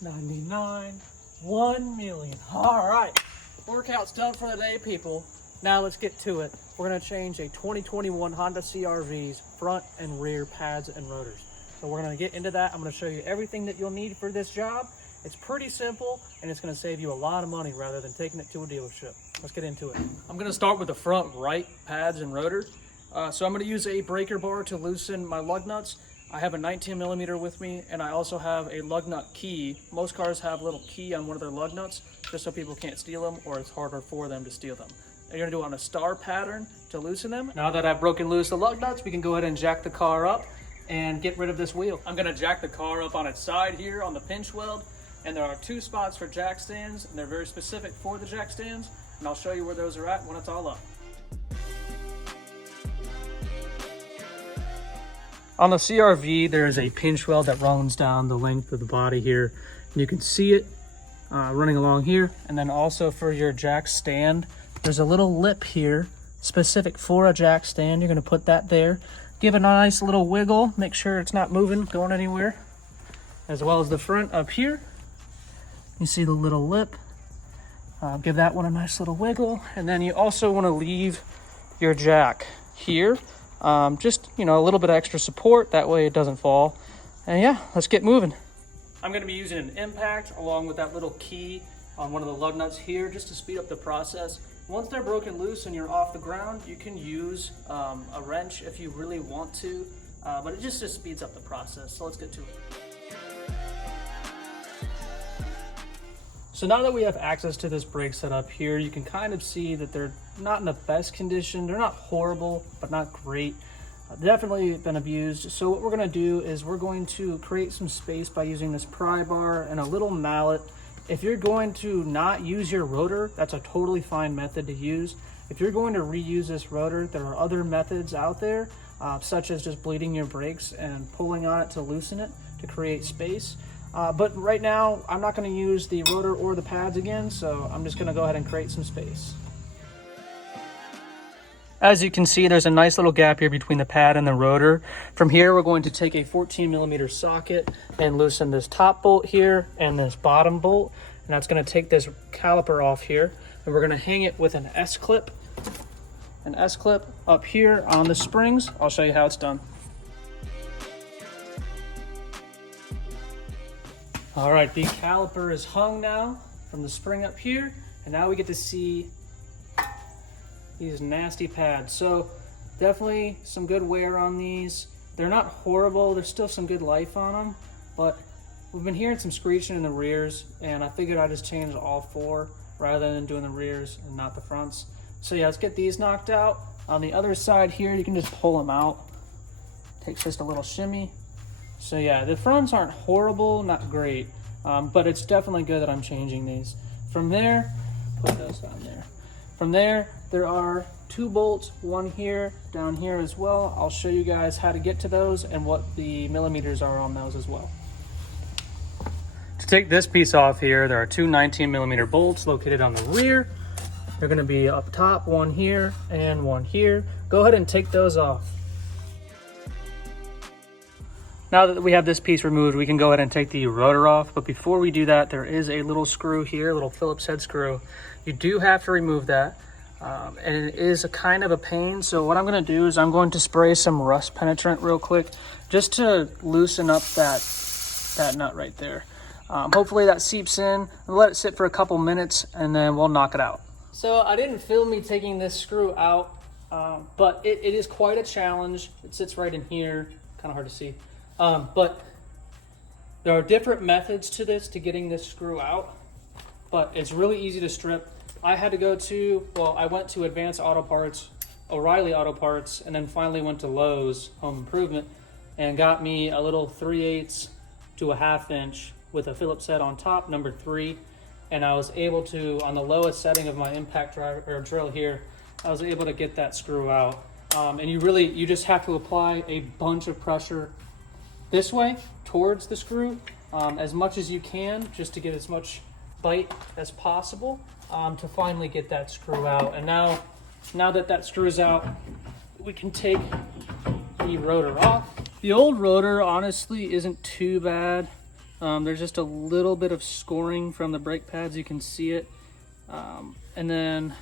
99, 1 million. All right, workout's done for the day, people. Now let's get to it. We're gonna change a 2021 Honda CR-V's front and rear pads and rotors. So we're gonna get into that. I'm gonna show you everything that you'll need for this job. It's pretty simple, and it's gonna save you a lot of money rather than taking it to a dealership. Let's get into it. I'm gonna start with the front right pads and rotor. So I'm gonna use a breaker bar to loosen my lug nuts. I have a 19 millimeter with me, and I also have a lug nut key. Most cars have a little key on one of their lug nuts, just so people can't steal them, or it's harder for them to steal them. You're gonna do it on a star pattern to loosen them. Now that I've broken loose the lug nuts, we can go ahead and jack the car up and get rid of this wheel. I'm gonna jack the car up on its side here on the pinch weld, and there are 2 spots for jack stands, and they're very specific for the jack stands, and I'll show you where those are at when it's all up. On the CR-V, there is a pinch weld that runs down the length of the body here. You can see it running along here. And then also for your jack stand, there's a little lip here specific for a jack stand. You're gonna put that there. Give it a nice little wiggle. Make sure it's not moving, going anywhere. As well as the front up here. You see the little lip. Give that one a nice little wiggle. And then you also wanna leave your jack here. Just, you know, a little bit of extra support, that way it doesn't fall. And yeah, let's get moving. I'm going to be using an impact along with that little key on one of the lug nuts here just to speed up the process. Once they're broken loose and you're off the ground, you can use a wrench if you really want to, but it just speeds up the process. So let's get to it. So now that we have access to this brake setup here, you can kind of see that they're not in the best condition. They're not horrible, but not great. Definitely been abused. So what we're gonna do is we're going to create some space by using this pry bar and a little mallet. If you're going to not use your rotor, that's a totally fine method to use. If you're going to reuse this rotor, there are other methods out there, such as just bleeding your brakes and pulling on it to loosen it to create space. But right now, I'm not going to use the rotor or the pads again, so I'm just going to go ahead and create some space. As you can see, there's a nice little gap here between the pad and the rotor. From here, we're going to take a 14 millimeter socket and loosen this top bolt here and this bottom bolt. And that's going to take this caliper off here. And we're going to hang it with an S-clip. An S-clip up here on the springs. I'll show you how it's done. All right, the caliper is hung now from the spring up here, and now we get to see these nasty pads. So definitely some good wear on these. They're not horrible, there's still some good life on them, but we've been hearing some screeching in the rears, and I figured I'd just change all 4 rather than doing the rears and not the fronts. So yeah, let's get these knocked out. On the other side here, you can just pull them out. Takes just a little shimmy. So yeah, the fronts aren't horrible, not great, but it's definitely good that I'm changing these. From there, put those on there. From there are 2 bolts, one here, down here as well. I'll show you guys how to get to those and what the millimeters are on those as well. To take this piece off here, there are 2 19 millimeter bolts located on the rear. They're gonna be up top, one here and one here. Go ahead and take those off. Now that we have this piece removed, we can go ahead and take the rotor off. But before we do that, there is a little screw here, a little Phillips head screw. You do have to remove that, and it is a kind of a pain. So what I'm gonna do is I'm going to spray some rust penetrant real quick, just to loosen up that nut right there. Hopefully that seeps in. I'll let it sit for a couple minutes, and then we'll knock it out. So I didn't film me taking this screw out, but it is quite a challenge. It sits right in here, kind of hard to see. But there are different methods to this, to getting this screw out, but it's really easy to strip. I had to go to, I went to Advanced Auto Parts, O'Reilly Auto Parts, and then finally went to Lowe's Home Improvement and got me a little 3/8 to a 1/2 inch with a Phillips head on top, number 3. And I was able to, on the lowest setting of my impact drill here, I was able to get that screw out. And you just have to apply a bunch of pressure this way towards the screw, as much as you can, just to get as much bite as possible, to finally get that screw out. And now that screw is out, we can take the rotor off. The old rotor honestly isn't too bad. There's just a little bit of scoring from the brake pads, you can see it. And then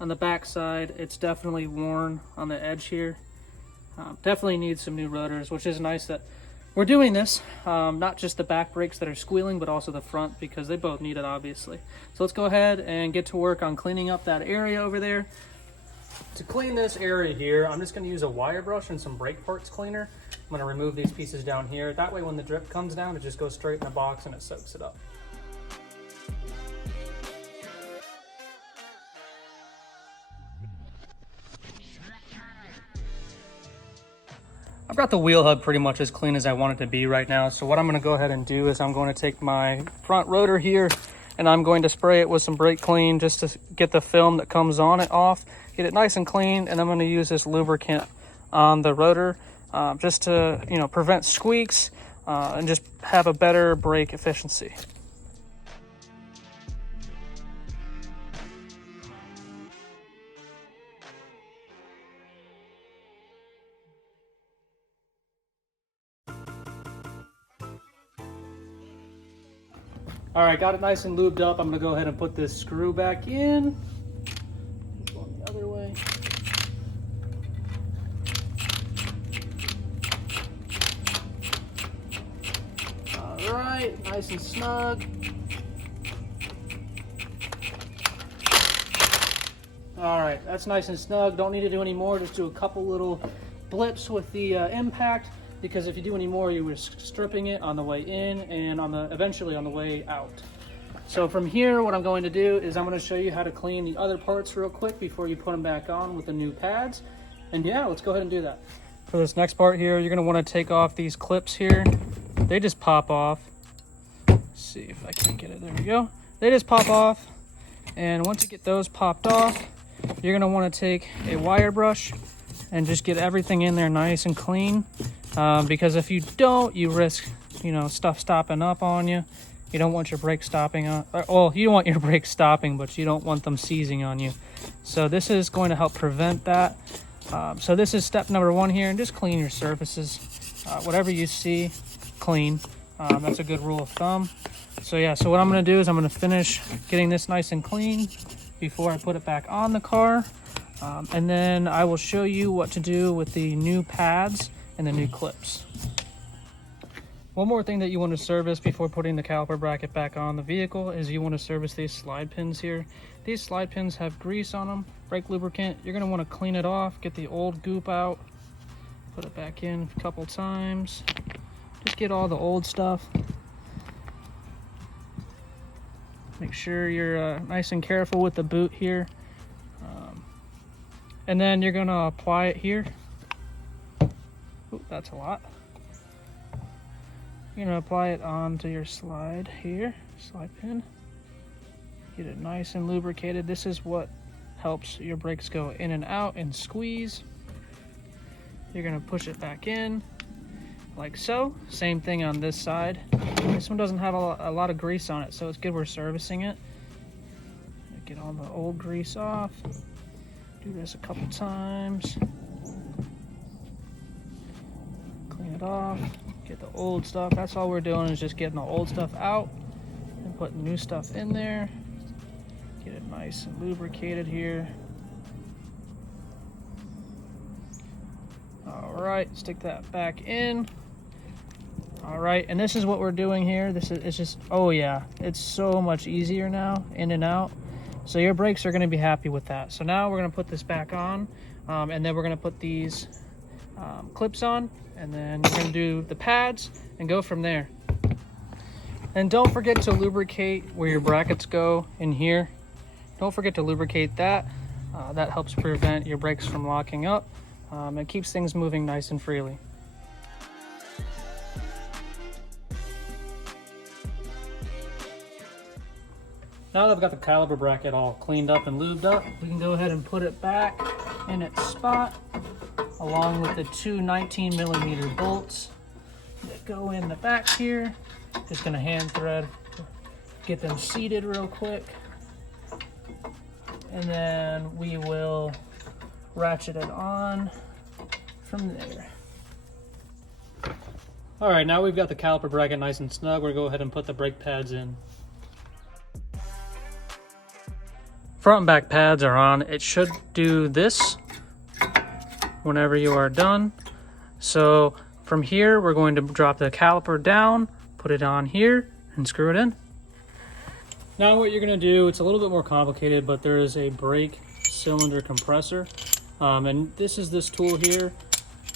on the back side, it's definitely worn on the edge here. Definitely needs some new rotors, which is nice that we're doing this. Not just the back brakes that are squealing, but also the front, because they both need it, obviously. So let's go ahead and get to work on cleaning up that area over there. To clean this area here, I'm just going to use a wire brush and some brake parts cleaner. I'm going to remove these pieces down here. That way when the drip comes down, it just goes straight in the box and it soaks it up. I've got the wheel hub pretty much as clean as I want it to be right now. So what I'm going to go ahead and do is I'm going to take my front rotor here and I'm going to spray it with some brake clean just to get the film that comes on it off, get it nice and clean. And I'm going to use this lubricant on the rotor just to, prevent squeaks and just have a better brake efficiency. All right, got it nice and lubed up. I'm gonna go ahead and put this screw back in. Going the other way. All right, nice and snug. All right, that's nice and snug. Don't need to do any more. Just do a couple little blips with the impact, because if you do any more, you risk stripping it on the way in and eventually on the way out. So from here, what I'm going to do is I'm going to show you how to clean the other parts real quick before you put them back on with the new pads. And yeah, let's go ahead and do that. For this next part here, you're going to want to take off these clips here. They just pop off. Let's see if I can get it. There we go. They just pop off. And once you get those popped off, you're going to want to take a wire brush and just get everything in there nice and clean. Because if you don't, you risk, stuff stopping up on you. You don't want your brakes stopping on, well, you want your brakes stopping, but you don't want them seizing on you. So this is going to help prevent that. So this is step number one here, and just clean your surfaces. Whatever you see, clean. That's a good rule of thumb. So yeah, so what I'm gonna do is I'm gonna finish getting this nice and clean before I put it back on the car. And then I will show you what to do with the new pads and the new clips. One more thing that you want to service before putting the caliper bracket back on the vehicle is you want to service these slide pins here. These slide pins have grease on them, brake lubricant. You're going to want to clean it off, get the old goop out, put it back in a couple times. Just get all the old stuff. Make sure you're nice and careful with the boot here. And then you're going to apply it here. Ooh, that's a lot. You're going to apply it onto your slide here, slide pin. Get it nice and lubricated. This is what helps your brakes go in and out and squeeze. You're going to push it back in like so. Same thing on this side. This one doesn't have a lot of grease on it, so it's good we're servicing it. Get all the old grease off. Do this a couple times. Clean it off. Get the old stuff. That's all we're doing, is just getting the old stuff out and putting new stuff in there. Get it nice and lubricated here. All right, stick that back in. All right, and this is what we're doing here. It's just, oh yeah, it's so much easier now, in and out. So your brakes are going to be happy with that. So now we're going to put this back on, and then we're going to put these clips on, and then we're going to do the pads and go from there. And don't forget to lubricate where your brackets go in here. Don't forget to lubricate that. That helps prevent your brakes from locking up. It keeps things moving nice and freely. Now that I've got the caliper bracket all cleaned up and lubed up, we can go ahead and put it back in its spot, along with the two 19mm bolts that go in the back here. Just gonna hand thread, get them seated real quick, and then we will ratchet it on from there. All right, now we've got the caliper bracket nice and snug. We're gonna go ahead and put the brake pads in. Front and back pads are on. It should do this whenever you are done. So from here, we're going to drop the caliper down, put it on here, and screw it in. Now what you're gonna do, it's a little bit more complicated, but there is a brake cylinder compressor. And this is this tool here.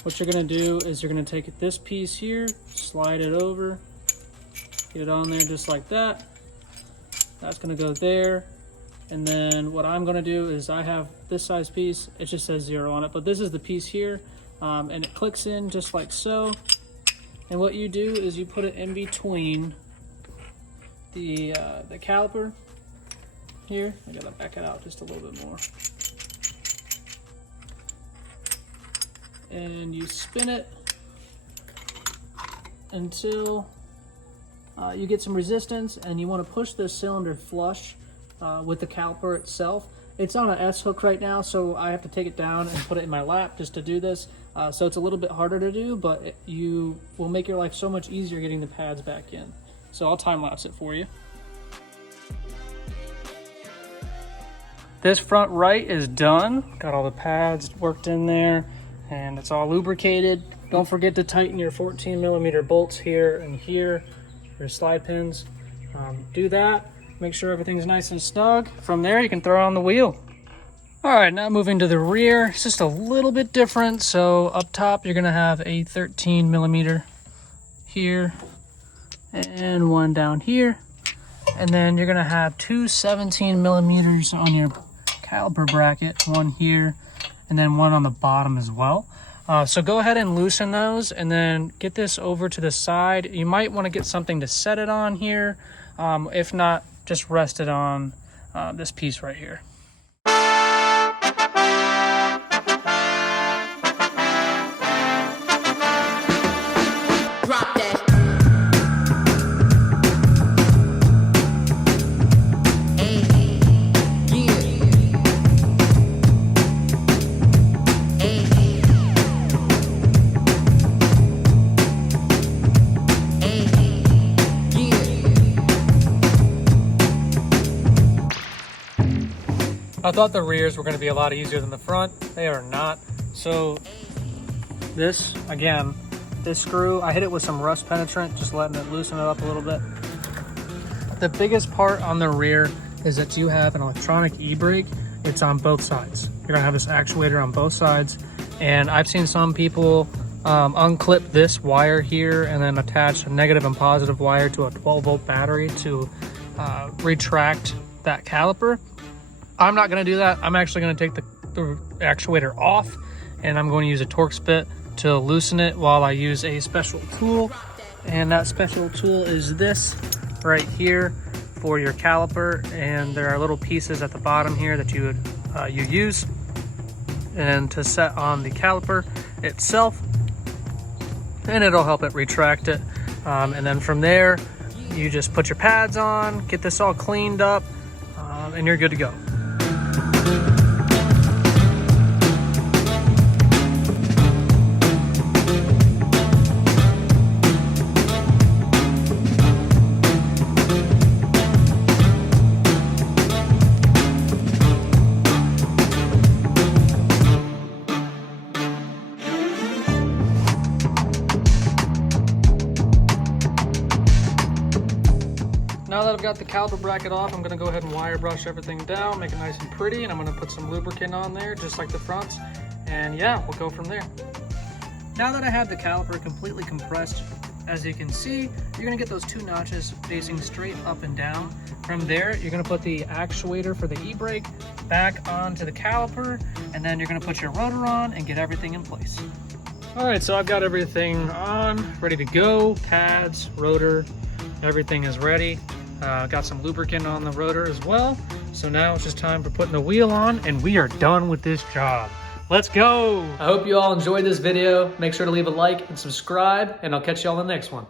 What you're gonna do is you're gonna take this piece here, slide it over, get it on there just like that. That's gonna go there. And then what I'm gonna do is I have this size piece, it just says 0 on it, but this is the piece here, and it clicks in just like so. And what you do is you put it in between the caliper here. I gotta back it out just a little bit more. And you spin it until you get some resistance, and you want to push the cylinder flush with the caliper itself. It's on an S hook right now, so I have to take it down and put it in my lap just to do this. So it's a little bit harder to do, but you will make your life so much easier getting the pads back in. So I'll time lapse it for you. This front right is done. Got all the pads worked in there, and it's all lubricated. Don't forget to tighten your 14mm bolts here and here, your slide pins. Do that. Make sure everything's nice and snug. From there, you can throw on the wheel. All right, now moving to the rear. It's just a little bit different. So up top, you're gonna have a 13mm here and one down here. And then you're gonna have two 17mm on your caliper bracket, one here and then one on the bottom as well. So go ahead and loosen those and then get this over to the side. You might want to get something to set it on here. If not, just rest it on this piece right here. Drop that. I thought the rears were going to be a lot easier than the front. They are not. So this, again, this screw, I hit it with some rust penetrant, just letting it loosen it up a little bit. The biggest part on the rear is that you have an electronic e-brake. It's on both sides. You're going to have this actuator on both sides. And I've seen some people unclip this wire here and then attach a negative and positive wire to a 12-volt battery to retract that caliper. I'm not going to do that. I'm actually going to take the actuator off, and I'm going to use a Torx bit to loosen it while I use a special tool. And that special tool is this right here for your caliper. And there are little pieces at the bottom here that you use and to set on the caliper itself, and it'll help it retract it. And then from there, you just put your pads on, get this all cleaned up, and you're good to go. Now that I've got the caliper bracket off, I'm gonna go ahead and wire brush everything down, make it nice and pretty, and I'm gonna put some lubricant on there, just like the fronts, and yeah, we'll go from there. Now that I have the caliper completely compressed, as you can see, you're gonna get those two notches facing straight up and down. From there, you're gonna put the actuator for the e-brake back onto the caliper, and then you're gonna put your rotor on and get everything in place. All right, so I've got everything on, ready to go, pads, rotor, everything is ready. Got some lubricant on the rotor as well. So now it's just time for putting the wheel on, and we are done with this job. Let's go. I hope you all enjoyed this video. Make sure to leave a like and subscribe, and I'll catch you all in the next one.